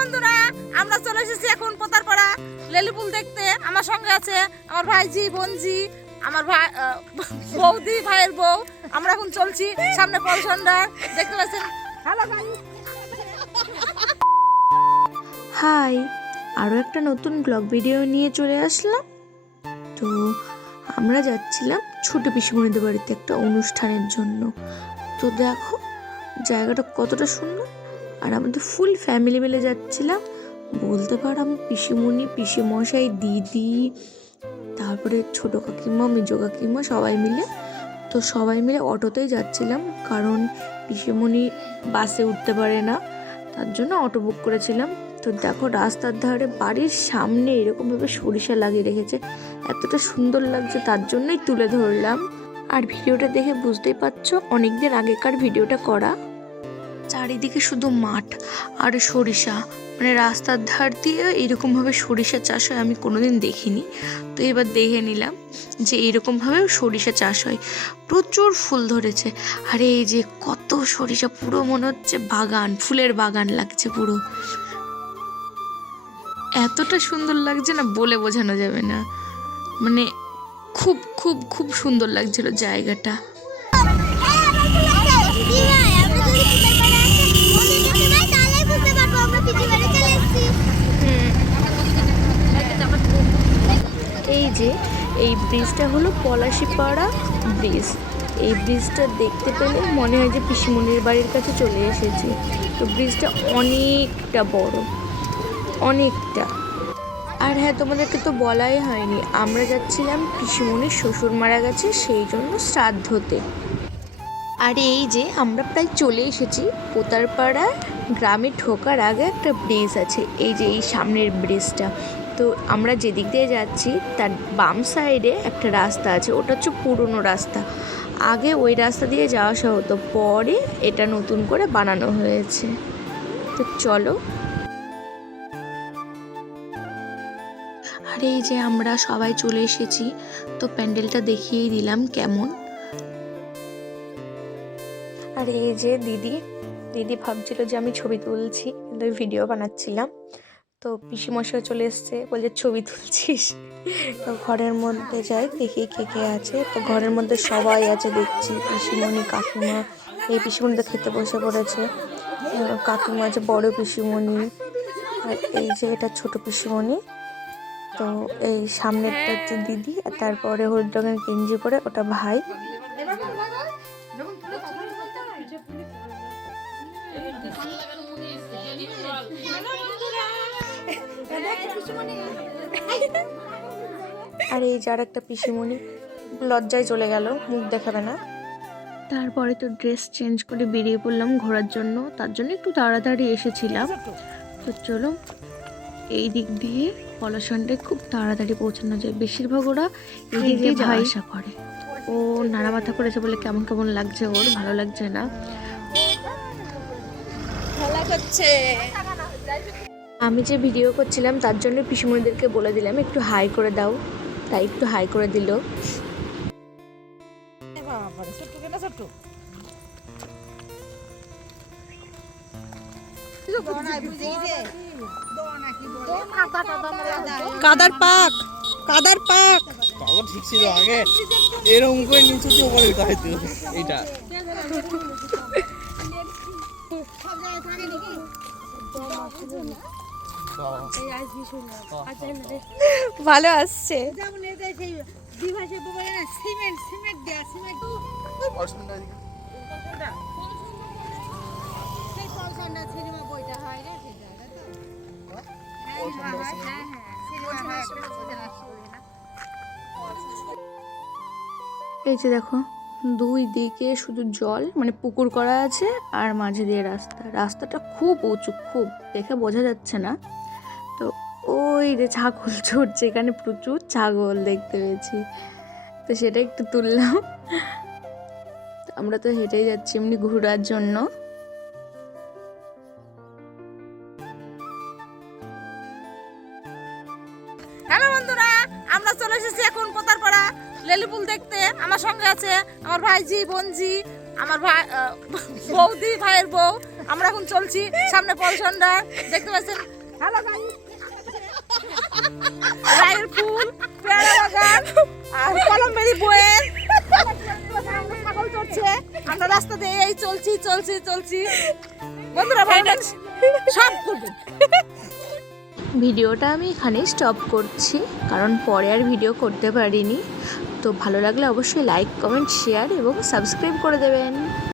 বন্ধুরা, আমরা চলে এসেছি এখন পোতারপাড়া লেলিপুল দেখতে। আমার সঙ্গে আছে আমার ভাইজি, বোনজি, আমার ভাই, বৌদি, ভাইয়ের বউ। আমরা এখন চলছি সামনে কলসন্ডার, দেখতে পাচ্ছেন। হ্যালো ভাই, হাই, আরও একটা নতুন ব্লগ ভিডিও নিয়ে চলে আসলাম। তো আমরা যাচ্ছিলাম ছোট পিসিমণিদের বাড়িতে একটা অনুষ্ঠানের জন্য। তো দেখো জায়গাটা কতটা সুন্দর, আর আমাদের ফুল ফ্যামিলি মিলে যাচ্ছিলাম। বলতে পারো আমি পিসিমণি, পিসিমশাই, দিদি, তারপরে ছোটো কাকিমা, মেজো কাকিমা, সবাই মিলে। তো সবাই মিলে অটোতেই যাচ্ছিলাম, কারণ পিসিমণি বাসে উঠতে পারে না, তার জন্য অটো বুক করেছিলাম। তো দেখো রাস্তার ধারে বাড়ির সামনে এরকমভাবে সরিষা লাগিয়ে রেখেছে, এতটা সুন্দর লাগছে, তার জন্যই তুলে ধরলাম। আর ভিডিওটা দেখে বুঝতেই পারছো অনেকদিন আগেকার ভিডিওটা করা। চারিদিকে শুধু মাঠ আর সরিষা, মানে রাস্তার ধার দিয়ে এরকমভাবে সরিষা চাষ হয় আমি কোনোদিন দেখিনি। তো এবার দেখে নিলাম যে এরকমভাবেও সরিষা চাষ হয়। প্রচুর ফুল ধরেছে, আর এই যে কত সরিষা, পুরো মনে হচ্ছে বাগান, ফুলের বাগান লাগছে পুরো। এতটা সুন্দর লাগছে না, বলে বোঝানো যাবে না, মানে খুব খুব খুব সুন্দর লাগছিল জায়গাটা। এই যে এই ব্রিজটা হলো পলাশিপাড়া ব্রিজ। এই ব্রিজটা দেখতে পেলে মনে হয় যে পিসিমণির বাড়ির কাছে চলে এসেছি। তো ব্রিজটা অনেকটা বড়, অনেকটা। আর হ্যাঁ, তোমাদেরকে তো বলাই হয়নি, আমরা যাচ্ছিলাম পিসিমণির শ্বশুর মারা গেছে, সেই জন্য শ্রাদ্ধতে। আর এই যে আমরা প্রায় চলে এসেছি পোতারপাড়া গ্রামে। ঢোকার আগে একটা ব্রিজ আছে, এই যে এই সামনের ব্রিজটা। তো আমরা যেদিক দিয়ে যাচ্ছি তার বাম সাইডে একটা রাস্তা আছে, ওটা হচ্ছে পুরনো রাস্তা। আগে ওই রাস্তা দিয়ে যাওয়া আসা হতো, পরে এটা নতুন করে বানানো হয়েছে। তো চলো। আর এই যে আমরা সবাই চলে এসেছি, তো প্যান্ডেলটা দেখিয়েই দিলাম কেমন। আর এই যে দিদি ভাবছিল যে আমি ছবি তুলছি, কিন্তু ভিডিও বানাচ্ছিলাম। তো পিসিমশাই চলে এসছে, বলছে ছবি তুলছিস। তো ঘরের মধ্যে যাই দেখি কে কে আছে। তো ঘরের মধ্যে সবাই আছে দেখছি, পিসিমণি, কাকিমা। এই পিসিমণিটা খেতে বসে পড়েছে, কাকিমা আছে, বড় পিসিমণি, আর এই যে এটা ছোট পিসিমণি। তো এই সামনেরটা হচ্ছে দিদি, আর তারপরে হলুদ রঙের গেঞ্জি পরে ওটা ভাই। আর এই যার একটা পিসিমণি লজ্জায় চলে গেল, মুখ দেখাবে না। তারপরে তো ড্রেস চেঞ্জ করে বেরিয়ে পড়লাম ঘোরার জন্য, তার জন্য একটু তাড়াতাড়ি এসেছিলাম। তো চলো, এই দিক দিয়ে পলাশন্ডায় খুব তাড়াতাড়ি পৌঁছানো যায়, বেশিরভাগ ওরা এই দিক দিয়ে যাওয়া আসা করে। ও নাড়া মাথা করেছে বলে কেমন কেমন লাগছে, ওর ভালো লাগছে না। আমি যে ভিডিও করছিলাম তার জন্য পিসিমণিদেরকে বলে দিলাম একটু হাই করে দাও, তাই একটু হাই করে দিল। কাদার পাক, কাদার পাক। পাগল ঠিক ছিল আগে, এরকম করে নিচু দিয়ে উপরে উঠা হইতো এটা। ভালো আসছে। এই যে দেখো দুই দিকে শুধু জল, মানে পুকুর করা আছে, আর মাঝে দিয়ে রাস্তাটা খুব উঁচু, খুব দেখে বোঝা যাচ্ছে না। তো ওই যে ছাগল চড়ছে, এখানে প্রচুর ছাগল দেখতে পেয়েছি, তো সেটা একটু তুললাম। আমরা তো হেঁটেই যাচ্ছি এমনি ঘোরার জন্য। হ্যালো বন্ধুরা, আমরা চলে এসেছি এখন পোতারপাড়া লেলিপুল দেখতে। আমার সঙ্গে আছে আমার ভাইজি, বোনজি, আমার ভাই, বৌদি, ভাইয়ের বউ। আমরা এখন চলছি সামনে পলসন্ডার, দেখতে পাচ্ছেন। হ্যালো রায়ের ফুল, পেয়ারা বাগান আর কলমবেরি বইয়ের ছাগল চড়ছে। আমরা রাস্তা দিয়ে এই চলছি চলছি চলছি। বন্ধুরা ভালো সব করবেন। ভিডিওটা আমি এখানেই স্টপ করছি, কারণ পরে আর ভিডিও করতে পারিনি। তো ভালো লাগলে অবশ্যই লাইক, কমেন্ট, শেয়ার এবং সাবস্ক্রাইব করে দেবেন।